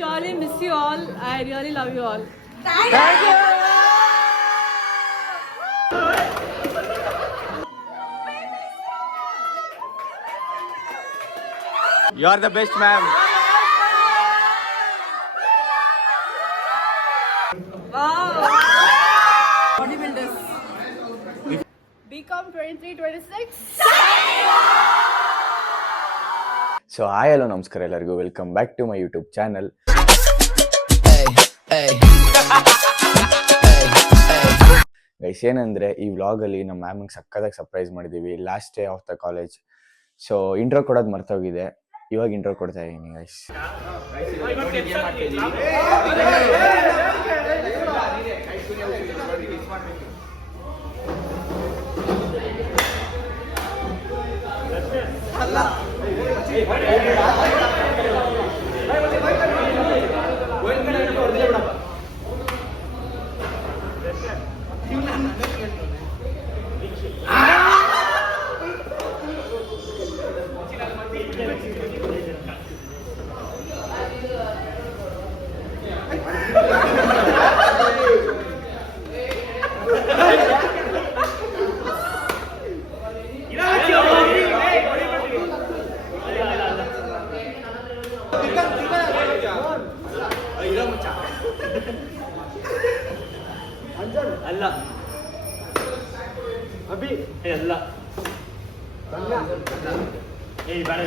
surely miss you all. I really love you all. Thank you. You are the best, ma'am. Wow. Bodybuilders. BCom 23-26. So hi hello ನಮಸ್ಕಾರ ಎಲ್ಲರಿಗೂ, welcome back to my YouTube channel. Guys, ಏನಂದರೆ ಈ ವ್ಲಾಗಲ್ಲಿ ನಮ್ಮ ಮ್ಯಾಮಿಗೆ ಸಕ್ಕದಾಗಿ surprise ಮಾಡಿದ್ದೀವಿ last day of the college. So intro ಕೊಡೋದು ಮರ್ತೋಗಿದೆ, ಇವಾಗ ಇಂಟ್ರೋ ಕೊಡ್ತಾ ಇದ್ದೀನಿ ಗೈಸ್. ಅಲ್ಲ ಅಭಿ ಅಲ್ಲ ಏಯ್ ಬೇಡ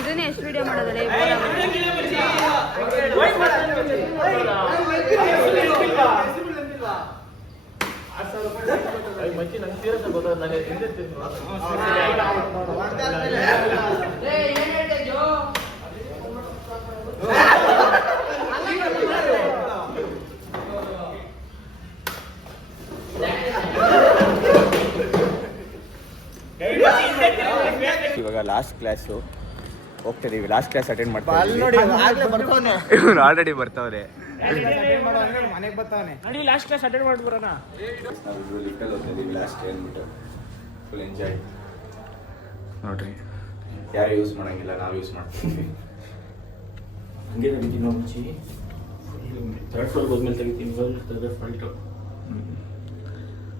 ಇದನ್ನೇ ಎಷ್ಟು ವಿಡಿಯೋ ಮಾಡೋದಲ್ಲ ಇವಾಗ ಲಾಸ್ಟ್ ಕ್ಲಾಸು ಹೋಗ್ತಿದ್ದೀವಿ. ಲಾಸ್ಟ್ ಕ್ಲಾಸ್ ಅಟೆಂಡ್ ಮಾಡ್ತಾ ಇವನು ಆಲ್ರೆಡಿ ಬರ್ತಾವ್ರೆ. ಮನೆಗೆ ಬರ್ತಾನೆ ನೋಡಿ, ಲಾಸ್ಟ್ ಕ್ಲಾಸ್ ಅಟೆಂಡ್ ಮಾಡ್ಬರೋಣ. ನಾವು ಲಿಫ್ಟಲ್ಲಿ ಹೋಗ್ತಿದ್ದೀವಿ ಲಾಸ್ಟ್ ಹೇಳ್ಬಿಟ್ಟು ಫುಲ್ ಎಂಜಾಯ್ ನೋಡ್ರಿ. ಯಾರು ಯೂಸ್ ಮಾಡೋಂಗಿಲ್ಲ, ನಾವು ಯೂಸ್ ಮಾಡ್ತೀವಿ. ಹಂಗೆ ತೆಗಿತೀವಿ ನಾವು ಮುಂಚೆ ಥರ್ಡ್ ಫ್ಲೋರ್ ಹೋದ್ಮೇಲೆ ತೆಗಿತೀವಿ. ಫಲ್ಟು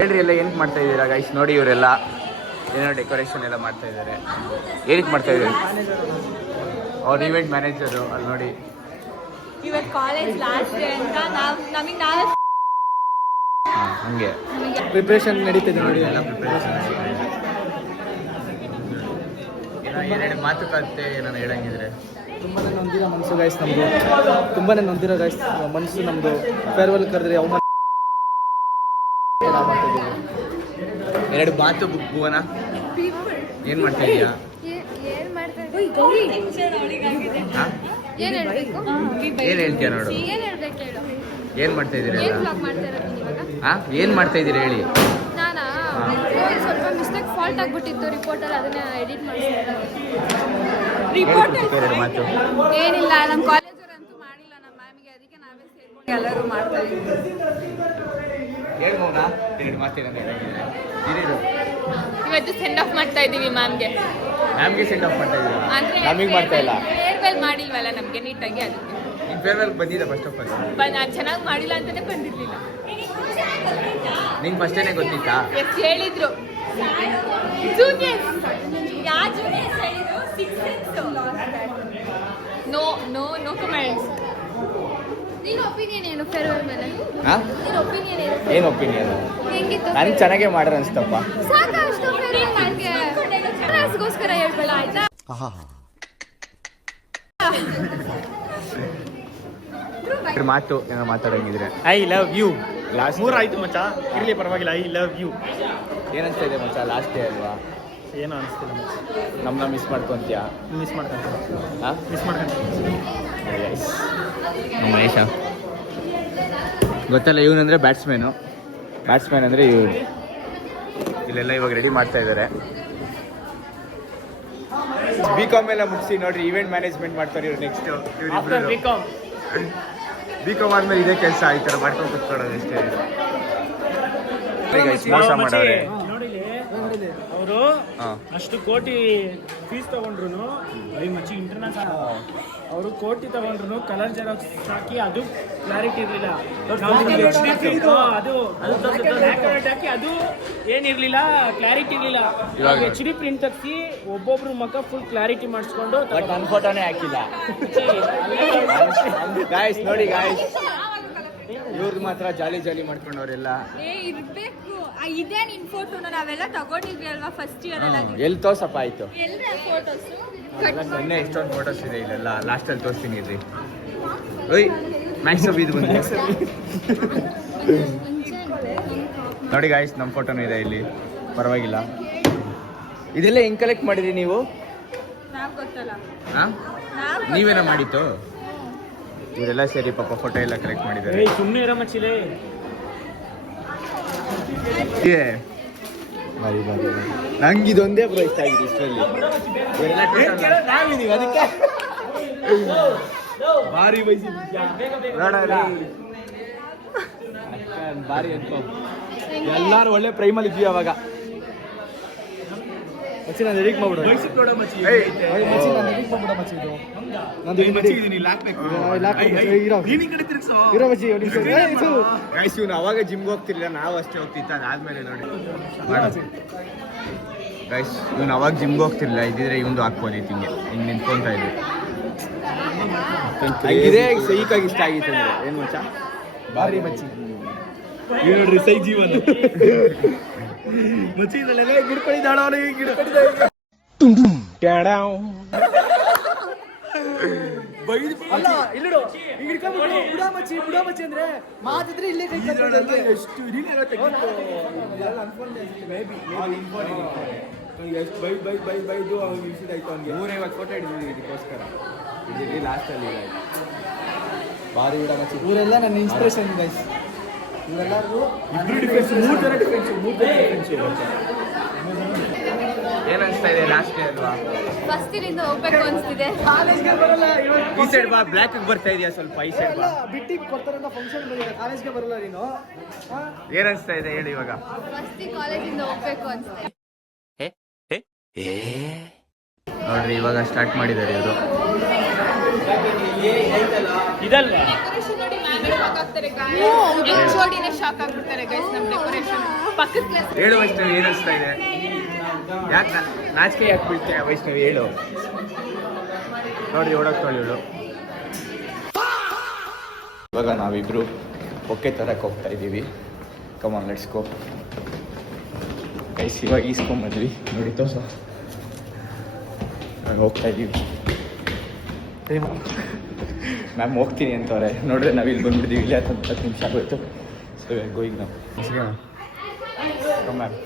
ಹೇಳ್ರಿ, ಎಲ್ಲ ಏನಕ್ಕೆ ಮಾಡ್ತಾ ಇದ್ದೀರಾ ಗೈಸ್? ನೋಡಿ ಇವರೆಲ್ಲ ಏನೋ ಡೆಕೋರೇಷನ್ ಎಲ್ಲ ಮಾಡ್ತಾ ಇದ್ದಾರೆ. ಏನಕ್ಕೆ ಮಾಡ್ತಾ ಇದ್ದಾರೆ? ಅವ್ರ ಈವೆಂಟ್ ಮ್ಯಾನೇಜರು ಅಲ್ಲಿ ನೋಡಿ. ಇವತ್ತು ಕಾಲೇಜ್ ಲಾಸ್ಟ್ ಡೇ ಅಂತ ನಮಗೆ ನಾವೇ ಹಂಗೆ ಪ್ರಿಪ್ರೇಷನ್ ನಡೀತಿದೆ ನೋಡಿ. ಎಲ್ಲ ಪ್ರಿಪರೇಷನ್ ಏನೋ ಏನೇನು ಮಾತುಕತೆ ಏನೋ ಹೇಳಂಗಿದ್ರೆ ತುಂಬಾ ನೊಂದಿರೋ ಮನಸ್ಸು ಗೈಸ್ ನಮ್ಮದು, ತುಂಬಾ ನೊಂದಿರೋ ಗೈಸ್ ಮನಸ್ಸು ನಮ್ಮದು. ಫೇರ್ವೆಲ್ ಕರೆದ್ರೆ ಅವಮಾನ ಎರಡು ಮಾತು ಭುವನ ಏನು ಮಾಡ್ತಾ ಇದೀಯಾ? ಏನ್ ಮಾಡ್ತಾ ಹಾ? ಏನ್ ಹೇಳ್ಬೇಕು ಏನು ಹೇಳ್ತೀಯ ನೋಡು? ಏನ್ ಹೇಳ್ಬೇಕು ಹೇಳು ಏನು ಮಾಡ್ತಾ ಇದ್ದೀರಾ ಏನ್ ಎಲ್ಲ? ಬ್ಲಾಗ್ ಮಾಡ್ತಾ ಇರೋದು ನೀನ್ ಇವಾಗ ಹಾ ಏನು ಮಾಡ್ತಾ ಇದ್ದೀರಾ ಹೇಳಿ? ನಾನಾ ಸ್ವಲ್ಪ ಮಿಸ್ಟೇಕ್ ಫಾಲ್ಟ್ ಆಗ್ಬಿಟ್ಟಿತ್ತು ರಿಪೋರ್ಟಲ್ಲಿ ಅದನ್ನ ಎಡಿಟ್ ಮಾಡಿಸಿದ್ರೆ ಎರಡು ಮಾತು ಏನಿಲ್ಲ ನಮ್ಮ ಕಾಲೇಜವ್ರಂತೂ ಮಾಡಿಲ್ಲ ನಮ್ಮ ಮ್ಯಾಮಿಗೆ ಅದಕ್ಕೆ ನಾವೇ ಸೇರ್ಕೊಂಡು ಎಲ್ಲರೂ ಮಾಡ್ತಾ ಇದ್ದೀವಿ ಹೇಳಿ ಮೌನ ಎರಡು ಮಾತೇನಂದ್ರೆ ಇರಿರು ಇವತ್ತು ಸೆಂಡ್ ಆಫ್ ಮಾಡ್ತಾ ಇದೀವಿ ಮ್ಯಾಮ್ಗೆ. ಮ್ಯಾಮ್ಗೆ ಸೆಂಡ್ ಆಫ್ ಮಾಡ್ತಾ ಇದ್ದೀರಾ? ಅಂದ್ರೆ ನಮಗೆ ಮಾಡ್ತಾ ಇಲ್ಲ. ಫೇರ್ವೆಲ್ ಮಾಡಿಲ್ವಲ್ಲ ನಮ್ಗೆ ನೀಟಾಗಿ ಅದಕ್ಕೆ. ನಿಮ್ಮ ಫೇರ್ವೆಲ್ ಬಂದಿದೆ ಫಸ್ಟ್ ಆಫ್ ಆಲ್. ನಾನು ಚೆನ್ನಾಗಿ ಮಾಡಿಲ್ಲ ಅಂತಾನೆ ಬಂದಿರ್ಲಿಲ್ಲ. ನಿಂಗೆ ಫಸ್ಟೇನೆ ಗೊತ್ತಿತ್ತಾ? ಎಸ್ ಹೇಳಿದ್ರು ಜೂನಿಯರ್ಸ್. ಯಾವ ಜೂನಿಯರ್ಸ್ ಹೇಳಿದ್ರು? No no no comments. ನಿನ್ನ ಒಪಿನಿಯನ್ ಏನು ಫೇರ್ವೆಲ್ ಮೇಲೆ? ಹಾಂ ನಿನ್ನ ಒಪಿನಿಯನ್ ಏನು? ಏನು ಒಪಿನಿಯನ್? ಹೆಂಗಿತ್ತು? ನನಗೆ ಚೆನ್ನಾಗೇ ಮಾಡ್ರ ಅನ್ಸ್ತಪ್ಪ. ಸಾಕ ಅಷ್ಟು ಫೇರ್ವೆಲ್ ನನಗೆ ಕ್ಲಾಸ್ಗೋಸ್ಕರ ಹೇಳ್ಬೇಡ ಆಯ್ತಾ? ಎರಡು ಮಾತು ಏನೋ ಮಾತಾಡಂಗಿದ್ರೆ ಐ ಲವ್ ಯು. ಲಾಸ್ಟ್ 3 ಆಯ್ತು ಮಚ್ಚ, ಇರ್ಲಿ ಪರವಾಗಿಲ್ಲ. I love you. ಏನನ್ಸ್ತಾ ಇದೆ ಮಚ್ಚ? ಲಾಸ್ಟ್ ಡೇ ಅಲ್ವಾ? ಏನೋ ಅನಿಸ್ತಿಲ್ಲ ಮಚ್ಚ. ನಮ್ಮನ್ನ ಮಿಸ್ ಮಾಡ್ಕೊಂತೀಯಾ? ಮಿಸ್ ಮಾಡ್ಕೊಂತೀನಿ. ಹಾಂ ಮಿಸ್ ಮಾಡ್ಕೊಂತೀನಿ. ಮಹೇಶ ಗೊತ್ತಲ್ಲ, ಇವನಂದ್ರೆ ಬ್ಯಾಟ್ಸ್ಮನ್ ಅಂದರೆ ಇವನು. ಇಲ್ಲೆಲ್ಲ ಇವಾಗ ರೆಡಿ ಮಾಡ್ತಾ ಇದ್ದಾರೆ. ಬಿ.ಕಾಮ್ ಎಲ್ಲ ಮುಗಿಸಿ ನೋಡ್ರಿ ಇವೆಂಟ್ ಮ್ಯಾನೇಜ್ಮೆಂಟ್ ಮಾಡ್ತಾರೆ ಇವ್ರು. ನೆಕ್ಸ್ಟ್ ಆಫ್ಟರ್ ಬಿಕಾಮ್ ಬಿ.ಕಾಮ್ ಆದ್ಮೇಲೆ ಇದೇ ಕೆಲಸ ಈ ಥರ ಮಾಡ್ಕೊಂಡು ಕುತ್ಕೊಳ್ಳೋದು ಅಷ್ಟೇ. ಮೋಸ ಮಾಡೋರೆ ನೋಡಿಲಿ ಅವರು ಅಷ್ಟು ಕೋಟಿ ಫೀಸ್ ತಗೊಂಡ್ರು ಮಚ್ಚಿ ಇಂಟರ್ನೆಟ್ ಅವರು ಕೋಟಿ ತಗೊಂಡ್ರು ಕಲರ್ ಜೆರಾಕ್ಸ್ ಹಾಕಿ ಅದು ಕ್ಲಾರಿಟಿ ಇರಲಿಲ್ಲ. ಅದು ಹಾಕಿ ಅದು ಏನಿರ್ಲಿಲ್ಲ, ಕ್ಲಾರಿಟಿ ಇರಲಿಲ್ಲ. ಇವಾಗ HD ಪ್ರಿಂಟ್ ತರಿಸಿ ಒಬ್ಬೊಬ್ರು ಮುಖ ಫುಲ್ ಕ್ಲಾರಿಟಿ ಮಾಡಿಸ್ಕೊಂಡು ಬಟ್ ನನ್ನ ಫೋಟೋನೇ ಹಾಕಿಲ್ಲ ಗಾಯ್ಸ್. ನೋಡಿ ಗಾಯ್ಸ್, ಇವ್ರದ್ದು ಮಾತ್ರ ಜಾಲಿ ಜಾಲಿ ಮಾಡ್ಕೊಂಡವ್ರೆಲ್ಲ. ಇರ್ಬೇಕು. ಇದೇ ನಿನ್ ಫೋಟೋನ ನಾವೆಲ್ಲ ತಗೊಂಡಿದ್ವಿ ಅಲ್ವಾ ಫಸ್ಟ್ ಇಯರ್ ಎಲ್ಲ. ಎಲ್ಲಿ ತೋರ್ಸಪ್ಪ ಆಯ್ತು. ಎಲ್ಲರ ಫೋಟೋಸ್ ಮೊನ್ನೆ ಎಷ್ಟೊಂದು ಫೋಟೋಸ್ ಇದೆ ಇಲ್ಲೆಲ್ಲ. ಲಾಸ್ಟಲ್ಲಿ ತೋರಿಸ್ತೀನಿ ಇರ್ರಿ. ಓಯ್ ಮ್ಯಾಕ್ಸ್ ಇದು ಬಂದು ನೋಡಿ ಗಾಯ್ಸ್, ನಮ್ಮ ಫೋಟೋನು ಇದೆ ಇಲ್ಲಿ. ಪರವಾಗಿಲ್ಲ. ಇದೆಲ್ಲ ಹೆಂಗ್ ಕಲೆಕ್ಟ್ ಮಾಡಿದ್ರಿ ನೀವು? ನಾವ್ ಗೊತ್ತಲ್ಲ. ಹಾಂ ನೀವೇನ ಮಾಡಿತ್ತು? ಇವರೆಲ್ಲ ಸೇರಿ ಪಾಪ ಫೋಟೋ ಎಲ್ಲ ಕಲೆಕ್ಟ್ ಮಾಡಿದ್ದಾರೆ. ಸುಮ್ಮನೆ ಇರೋ ಮಚ್ಚಿಲೆ. ನಂಗೆ ಇದೊಂದೇ ಬ್ರೋ ಇಷ್ಟ ಆಗಿದೆ ಇಷ್ಟರಲ್ಲಿ. ಅದಕ್ಕೆ ಭಾರಿ ಬೈಸಿ ಭಾರಿ ಅನ್ಕೋ. ಎಲ್ಲಾರು ಒಳ್ಳೆ ಪ್ರೈಮಲ್ಲಿ ಇದ್ವಿ ಅವಾಗ. ಮಚ್ಚಿ ನಾನು ಎಡಿಟ್ ಮಾಡ್ಬಿಡೋ. ಇವನು ಅವಾಗ ಜಿಮ್ಗೆ ಹೋಗ್ತಿರ್ಲಿಲ್ಲ, ನಾವು ಅಷ್ಟೇ ಹೋಗ್ತಿತ್ತ. ಅದಾದ್ಮೇಲೆ ನೋಡಿ ಗೈಸ್, ಇವನು ಅವಾಗ ಜಿಮ್ಗೆ ಹೋಗ್ತಿರ್ಲಿಲ್ಲ. ಇದ್ದಿದ್ರೆ ಇವಂದು ಹಾಕ್ಬೋದಿತ್ತು. ಹಿಂಗೆ ನಿಂತ್ಕೊಂತ ಇದ್ವಿ. ಇದೇ ಸೈಕಾಗಿ ಇಷ್ಟ ಆಗಿತ್ತು ಅಂದ್ರೆ ಏನು ಮಚ್ಚ? ಭಾರಿ ಮಚ್ಚಿ ನೋಡ್ರಿ ಸೈ ಜೀವನ ಮಚ್ಚಿ. ಇದಲ್ಲೆಲ್ಲ ಗಿಡ್ಕೊಂಡಿದ್ದಾಳ ಗಿಡ್ಕೊಂಡಿದ್ದ ಅಲ್ಲ ಇಲ್ಲಿಡು ಈಗ ಹಿಡ್ಕೊಂಡ್ಬಿಟ್ಟು ಬುಡಾ ಮಚ್ಚಿ ಅಂದ್ರೆ ಮಾತಿದ್ರೆ ಇಲ್ಲೇ ಕೈ ಎಷ್ಟು ಬೈದು ಅವ್ನು ಇಳಿಸಿದಾಯ್ತು. ಅವ್ನಿಗೆ 150 ಫೋಟೋ ಹಿಡಿದಿದ್ದೀವಿ ಇದಕ್ಕೋಸ್ಕರ. ಇದರಲ್ಲಿ ಲಾಸ್ಟಲ್ಲಿ ಭಾರಿ ಬುಡಾ ಮಚ್ಚಿ. ಇವರೆಲ್ಲ ನನ್ನ ಇನ್ಸ್ಪಿರೇಷನ್ ಗೈಸ್. ಇವರೆಲ್ಲರೂ ಇಬ್ರು ಡಿಫೆನ್ಸ್, 3 ಜನ ಡಿಫೆನ್ಸ್. ಏನು ಅನಿಸ್ತಾ ಇದೆ? ಲಾಸ್ಟ್ ಡೇ ಅಲ್ವಾ? ಫಸ್ಟ್ ಇಲ್ಲಿಂದ ಹೋಗ್ಬೇಕು ಅನಿಸ್ತಿದೆ. ಕಾಲೇಜ್ಗೆ ಬರಲ್ಲ. ಈ ಸೈಡ್ ಬಾ, ಬ್ಲ್ಯಾಕ್ ಬರ್ತಾ ಇದೆಯಾ ಸ್ವಲ್ಪ? ಈ ಸೈಡ್ ಬಾ. ಬಿಟ್ಟಿಗೆ ಕೊಡ್ತಾರಂತ ಫಂಕ್ಷನ್ ಬಂದಿದೆ, ಕಾಲೇಜ್ಗೆ ಬರಲ್ಲ ನೀನು. ಏನು ಅನಿಸ್ತಾ ಇದೆ ಹೇಳಿ ಇವಾಗ? ಫಸ್ಟ್ ಕಾಲೇಜಿಂದ ಹೋಗ್ಬೇಕು ಅನ್ಸುತ್ತೆ. ನೋಡ್ರಿ ಇವಾಗ ಸ್ಟಾರ್ಟ್ ಮಾಡಿದ್ದಾರೆ ಇವರು. ಇದಲ್ಲ ಡೆಕೋರೇಷನ್ ನೋಡಿ ಮ್ಯಾಮ್ ಶಾಕ್ ಆಗ್ತಾರೆ. HODನೇ ಶಾಕ್ ಆಗ್ಬಿಡ್ತಾರೆ ಗೈಸ್ ನಮ್ಮ ಡೆಕೋರೇಷನ್. ಪಕ್ಕದ ಕ್ಲಾಸ್ ಹೇಳು ವೈಷ್ಣವಿ, ಏನು ಅನಿಸ್ತಾ ಇದೆ? ಯಾಕೆ ನಾಚಿಕೆ ಯಾಕೆ ಬೀಳ್ತೀಯ ವೈಷ್ಣವಿ? ಹೇಳು. ನೋಡಿ ಓಡೋಗ್ತಾಳೆ ಇವಳು. ಇವಾಗ ನಾವಿಬ್ರು ಒಕ್ಕೆ ತರಕ್ಕೆ ಹೋಗ್ತಾ ಇದ್ದೀವಿ. Come on let's go guys. ಇವಾಗ ಈಸ್ಕೊಂಬಂದ್ವಿ ನೋಡಿ ತೋರ್ಸ. ಹೋಗ್ತಾ ಇದ್ದೀವಿ. ಮ್ಯಾಮ್ ಹೋಗ್ತೀನಿ ಅಂತವ್ರೆ. ನೋಡಿದ್ರೆ ನಾವು ಇಲ್ಲಿ ಬಂದ್ಬಿಟ್ಟಿದ್ದೀವಿ. ಇಲ್ಲಿ 10 ನಿಮಿಷ ಆಗೋಯ್ತು. ಸೊ ಗೋಯಿಂಗ್ ನಾವು ಮ್ಯಾಮ್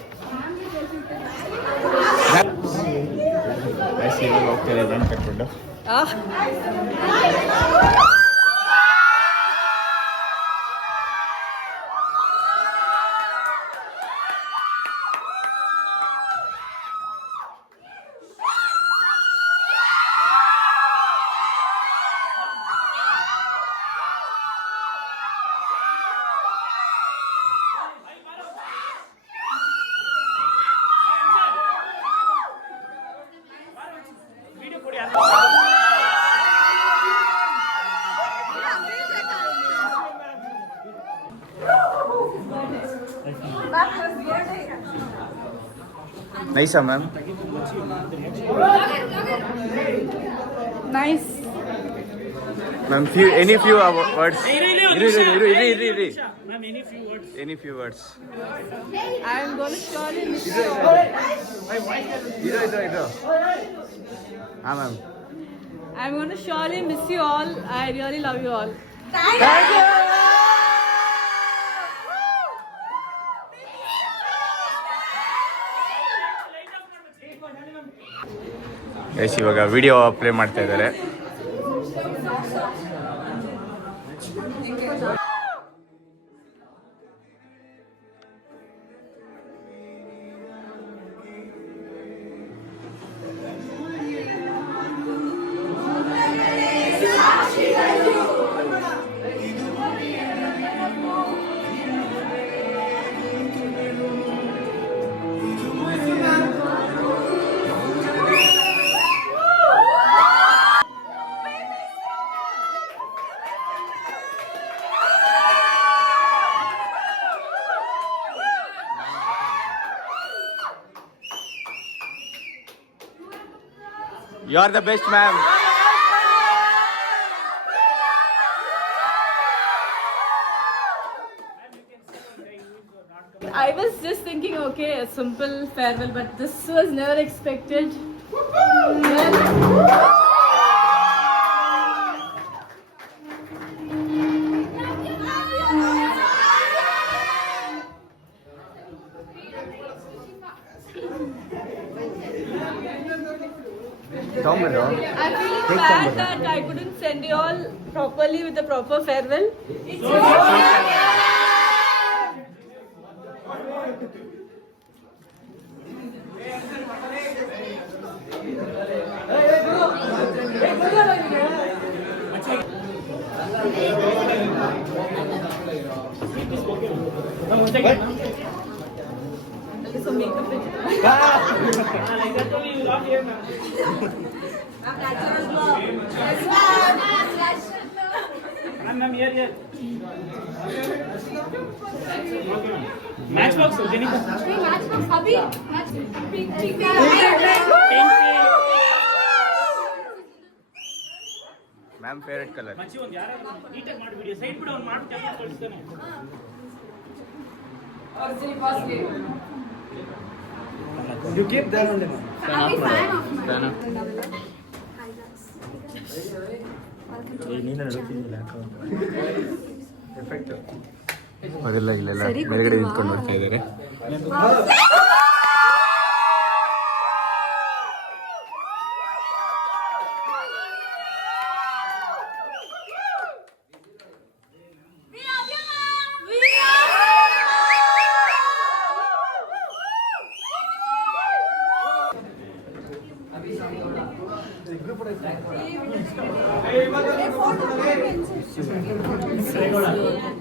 ಹೋಗ್ತಾರೆ ಗಂಟು ಕಟ್ಕೊಂಡು ನೈಸಾ ma'am nice ma'am any few words ಇರಿ ma'am any few words I am going to surely miss ಇದು ಹಾಂ ma'am I am going to surely miss you all I really love you all yes ಇವಾಗ video play ಮಾಡ್ತಾ ಇದ್ದಾರೆ You are the best, ma'am. I was just thinking, okay, a simple farewell, but this was never expected. Come on, I'm feeling bad that I couldn't send you all properly with the proper farewell. So makeup it. Ma'am, here. Matchbox, Jenica. Matchbox, Abhi. Pink. Ma'am, favorite color. ಮಚ್ಚಿ ಒಂದು ಯಾರು ನೀಟಾಗಿ ಮಾಡಿ video side ಬಿಡು ಅವ್ನು ಮಾಡಿ template ಕಳಿಸ್ತಾನೆ You keep that only, ma'am. ಅದೆಲ್ಲ ಇಲ್ಲೆಲ್ಲ ಮೇಲ್ಗಡೆ ನಿಂತ್ಕೊಂಡು ಬರ್ತಾ ಇದ್ದಾರೆ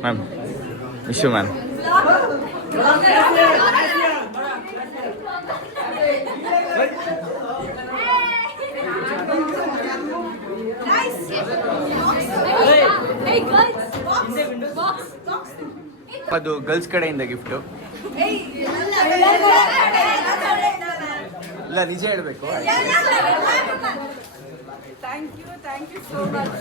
ಮ್ಯಾಮ್ ವಿಶು ಮ್ಯಾಮ್ ಅದು ಗರ್ಲ್ಸ್ ಕಡೆಯಿಂದ ಗಿಫ್ಟು ಇಲ್ಲ ನಿಜ ಹೇಳಬೇಕು Thank you so much.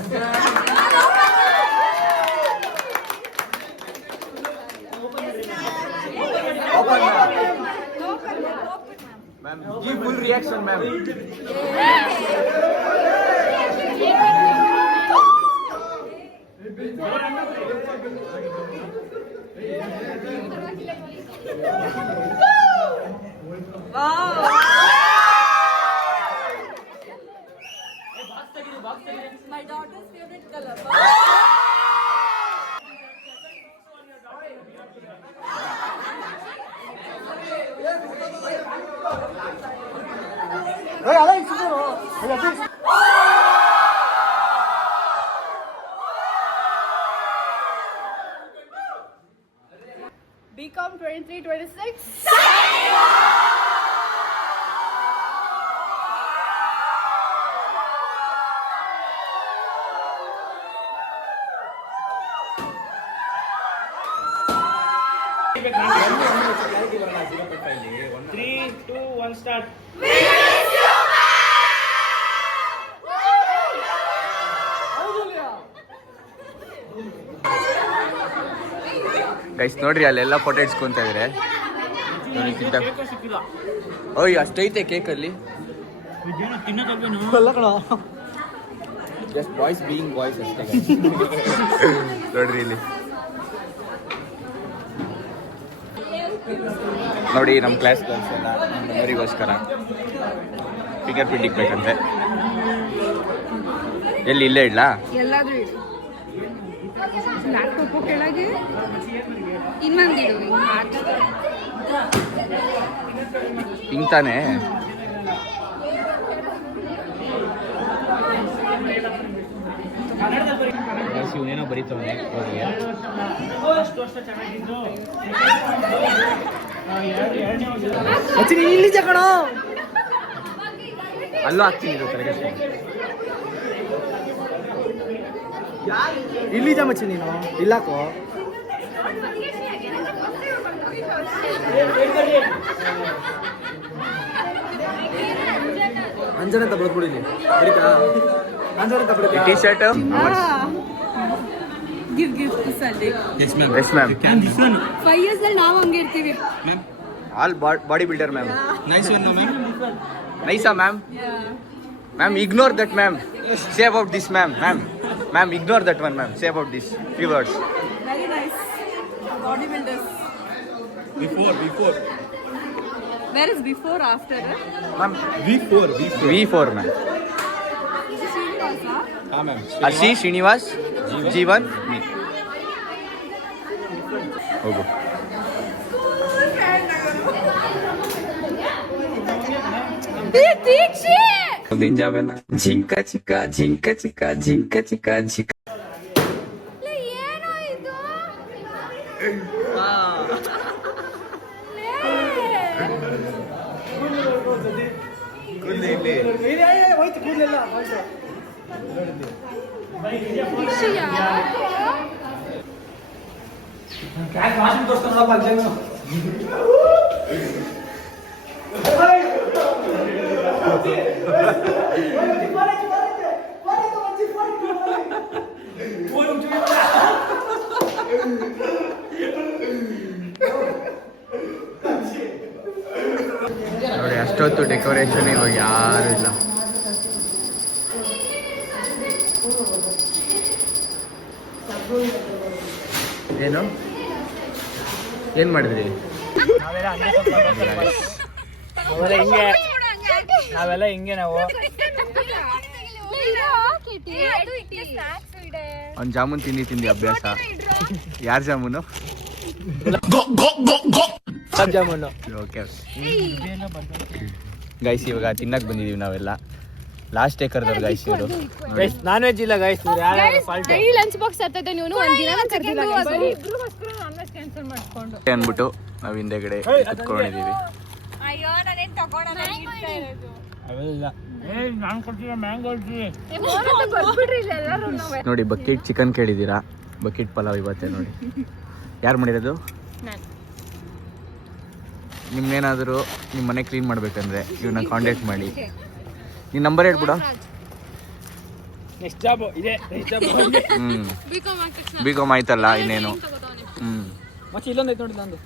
Ma'am, give full reaction, ma'am. My daughter's favorite color. BCom 23-26. Three two one start. Guys ನೋಡ್ರಿ ಅಲ್ಲೆಲ್ಲ ಫೋಟೋ ಇಡ್ಸ್ಕೊಂತ ಇದ್ರೆ ಸಿಕ್ಕಿಲ್ಲ ಓಯ್ ಅಷ್ಟೈತೆ ಕೇಕಲ್ಲಿ. ಇದೇನೋ ತಿನ್ನೋದಲ್ವೇನು? ಜಸ್ಟ್ ಬಾಯ್ಸ್ ಬೀಯಿಂಗ್ ಬಾಯ್ಸ್ ಅಷ್ಟೇ. ನೋಡ್ರಿ ಇಲ್ಲಿ ನೋಡಿ ನಮ್ಮ ಕ್ಲಾಸ್ ಗರ್ಲ್ಸ್ ಎಲ್ಲ ನಮ್ಮ ಮೆಮರಿಗೋಸ್ಕರ ಫಿಂಗರ್ ಪ್ರಿಂಟ್ ಇಕ್ಬೇಕಂತೆ. ಎಲ್ಲಿ ಇಲ್ಲೇ ಇಡ್ಲಾ? ಎಲ್ಲಾದ್ರೂ ಇಡು. ಲ್ಯಾಪ್ಟಾಪ್ ಕೆಳಗೆ ಇನ್ನೊಂದಿಡು. ಹಿಂಗ್ ತಾನೇ? ಇವನೇನೋ ಬರೀತವನೆ. ಅಷ್ಟು ವರ್ಷ ಚೆನ್ನಾಗಿದ್ದು ಇಲ್ಲಿ ಜಗಣ ಅಲ್ಲೂ ಹಾಕ್ತೀನಿ ಇದು ತರಗತಿ. ಇಲ್ಲಿ ಜ ಮಚ್ಚಿ ನೀನು ಇಲ್ಲಾಕೋ ಅಂಜನ ಅಂತ ಬಡ್ಬಿಡಿ ಇಲ್ಲಿ ಬರೀತಾ ಅಂಜನ ಅಂತ ಬರೀತಾ T shirt. Gift Sunday yes ma'am. 5 years ಅಲ್ಲಿ ನಾವು ಹಂಗೆ ಇರ್ತೀವಿ. All body builder ma'am. Nice one ma'am. ನೈಸಾ ma'am? Ma'am ignore that ma'am. Say about this ma'am. Ma'am ignore that one ma'am. Say about this few words. Very nice. Body builders. Before. Where is before, after? Ma'am V4 ma'am. This is Srinivasa. Harshi, Srinivas, Jeevan, V. ಹೋಗು. ಜಿಂಕ ಚಿಕ್ಕ ಜಿಂಕ ಚಿಕ್ಕ ಜಿಂಕ ಚಿಕ್ಕ ಜಿಂಕ. ಏನೋ ಇದು? ಹೋಯ್ತು ಕೂದಲೆಲ್ಲ ನೋಡಿ ಅಷ್ಟೊತ್ತು ಡೆಕೋರೇಷನ್ ಇವಾಗ ಯಾರು ಇಲ್ಲ. ಏನು ಏನ್ ಮಾಡಿದ್ರಿ? ನಾವೆಲ್ಲ ಹಿಂಗೆ ನಾವು ಒಂದ್ ಜಾಮೂನ್ ತಿಂದಿ ಅಭ್ಯಾಸ. ಯಾರ್ ಜಾಮೂನು? ಜಾಮೂನು. ಓಕೆ ಗೈಸ್ ಇವಾಗ ತಿನ್ನಕ್ ಬಂದಿದೀವಿ ನಾವೆಲ್ಲ. ಲಾಸ್ಟ್ ಡೇ ಕರೆದವ್ರು ಗೈಸ್ ಇವರು. ನಾನ್ ವೆಜ್ ಇಲ್ಲ ಗೈಸ್. ಲಂಚ್ ಬಾಕ್ಸ್ ತರ್ತದೆ ನೀವು ಒಂದಿನ ಕರ್ದಿಲ್ಲ ಕ್ಯಾನ್ಸಲ್ ಮಾಡ್ಕೊಂಡು ಅನ್ಬಿಟ್ಟು ನಾವ್ ಹಿಂದೆಗಡೆ ಕುತ್ಕೊಂಡಿದೀವಿ. ಅಯ್ಯೋ ನಾನೇನ್ ತಗೊಳಲ್ಲ. ಅವೆಲ್ಲ ನಾನು ಕೊಡ್ತೀವಿ ಮ್ಯಾಂಗೋ ಬರ್ಬಿಡ್ರಿ ಇಲ್ಲ ಎಲ್ಲರೂ. ನೋಡಿ ಬಕೆಟ್ ಚಿಕನ್ ಕೇಳಿದ್ದೀರಾ? ಬಕೆಟ್ ಪಲಾವ್ ಇವತ್ತೇ ನೋಡಿ. ಯಾರು ಮಾಡಿರೋದು? ನಿಮ್ಗೇನಾದರೂ ನಿಮ್ಮ ಮನೆ ಕ್ಲೀನ್ ಮಾಡ್ಬೇಕಂದ್ರೆ ಇವನ್ನ ಕಾಂಟ್ಯಾಕ್ಟ್ ಮಾಡಿ. ನಿನ್ನ ನಂಬರ್ ಹೇಳ್ಬಿಡ. ನೆಕ್ಸ್ಟ್ ಜಾಬ್ ಇದೆ. ಬಿಕಾಮ್ ಆಯ್ತಲ್ಲ ಇನ್ನೇನು. ಮತ್ತೆ ಇಲ್ಲೊಂದು ಐತೆ ನೋಡಿ ನಂದು.